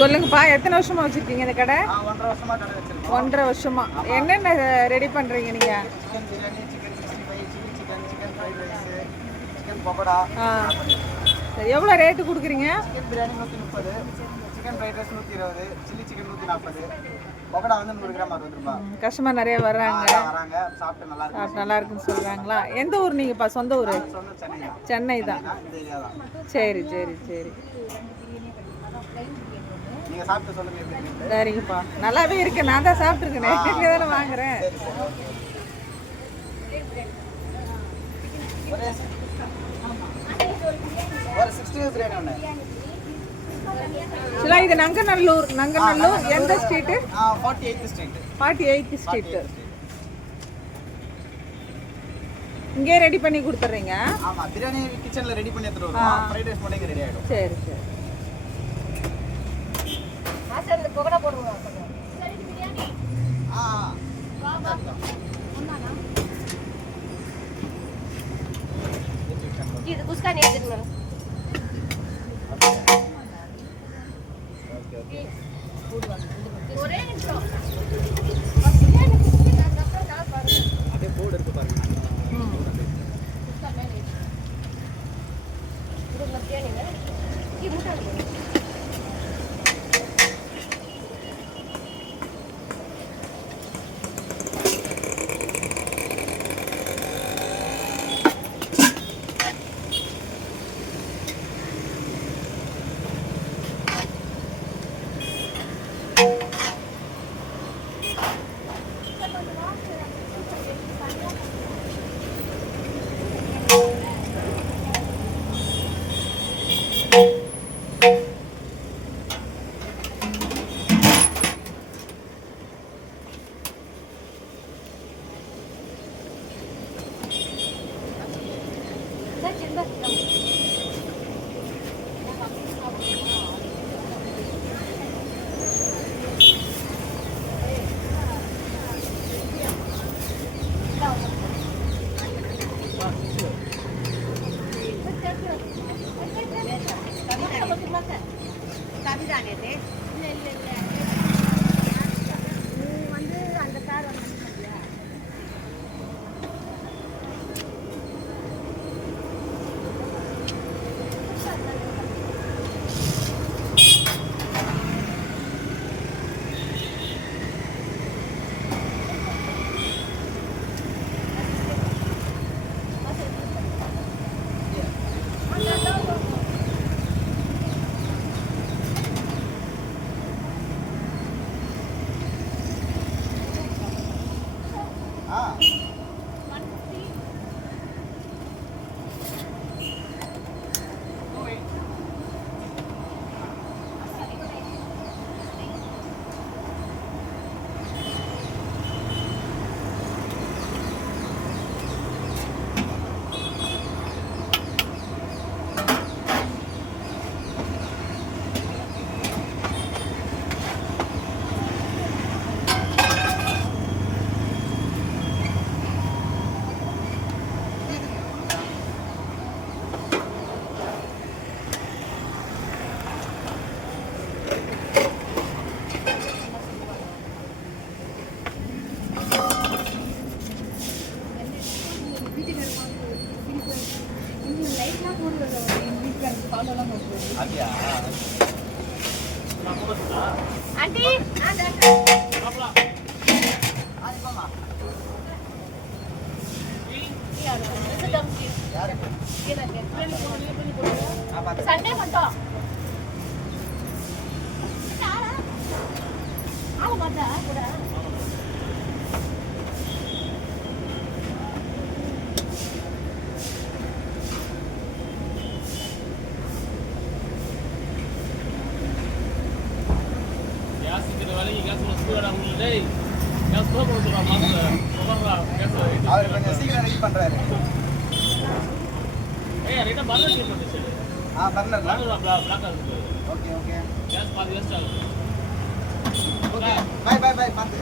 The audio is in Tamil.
சொல்லுங்கப்பா, எத்தனை வருஷமா வச்சிருக்கீங்க இந்த கடை? 1.5 வருஷமா கடை வச்சிருக்கோம். 1.5 வருஷமா. என்னென்ன ரெடி பண்றீங்க நீங்க? Chicken biryani, chicken 65, chilli chicken, chicken fried rice, chicken pakoda. சரி, எவ்வளோ ரேட்டு கொடுக்குறீங்க? Chicken biryani 130, chicken fried rice 120, chilli chicken 140, pakoda வந்து 100 கிராம் 60 ரூபாய். கஸ்டமர் நிறைய வர்றாங்க, சாப்பிட்டு நல்லா இருக்குன்னு சொல்றாங்களா? எந்த ஊர் நீங்கப்பா? சொந்த ஊர்? சென்னை தான். சரி சரி சரி, நீங்க சாப்பிட்டு சொல்லுங்க எப்படி இருக்கு. சரிங்கப்பா, நல்லாவே இருக்கு. நான் தான் சாப்பிட்டுருக்கேன், இங்கே தானே வாங்குறேன். ஒரு 60 பிரியாணி ஒன்று. இது நங்கநல்லூர். எந்த street? 48th street. 48th street. இங்கே ரெடி பண்ணி கொடுத்துறீங்க? ஆமா, பிரியாணி கிச்சன்ல ரெடி பண்ணி எடுத்துட்டு வருவோம். ஃப்ரைட் ரைஸ் மட்டும் இங்க ரெடி ஆயிடும். சரி சரி. இந்த பக்கோடா போடுங்க. சரி பிரியாணி. வா வா. ஒண்ணானா? இது குஸ்கா நீ எடுத்துங்க. ஓகே. ஒரே நிமிஷம். பிரியாணி கிட்ட அப்புறம் நான் பாருங்க. அப்படியே போர்டு இருக்கு பாருங்க. குஸ்கா மேலே. இது பிரியாணிங்க. இது முட்டை. ஆண்டி சண்டே மட்டும் ஆள மாட்டா கூட அவர் கொஞ்சம் சீக்கிரம் ரெடி பண்றாரு. Burner. Okay okay. Bye bye bye பார்த்து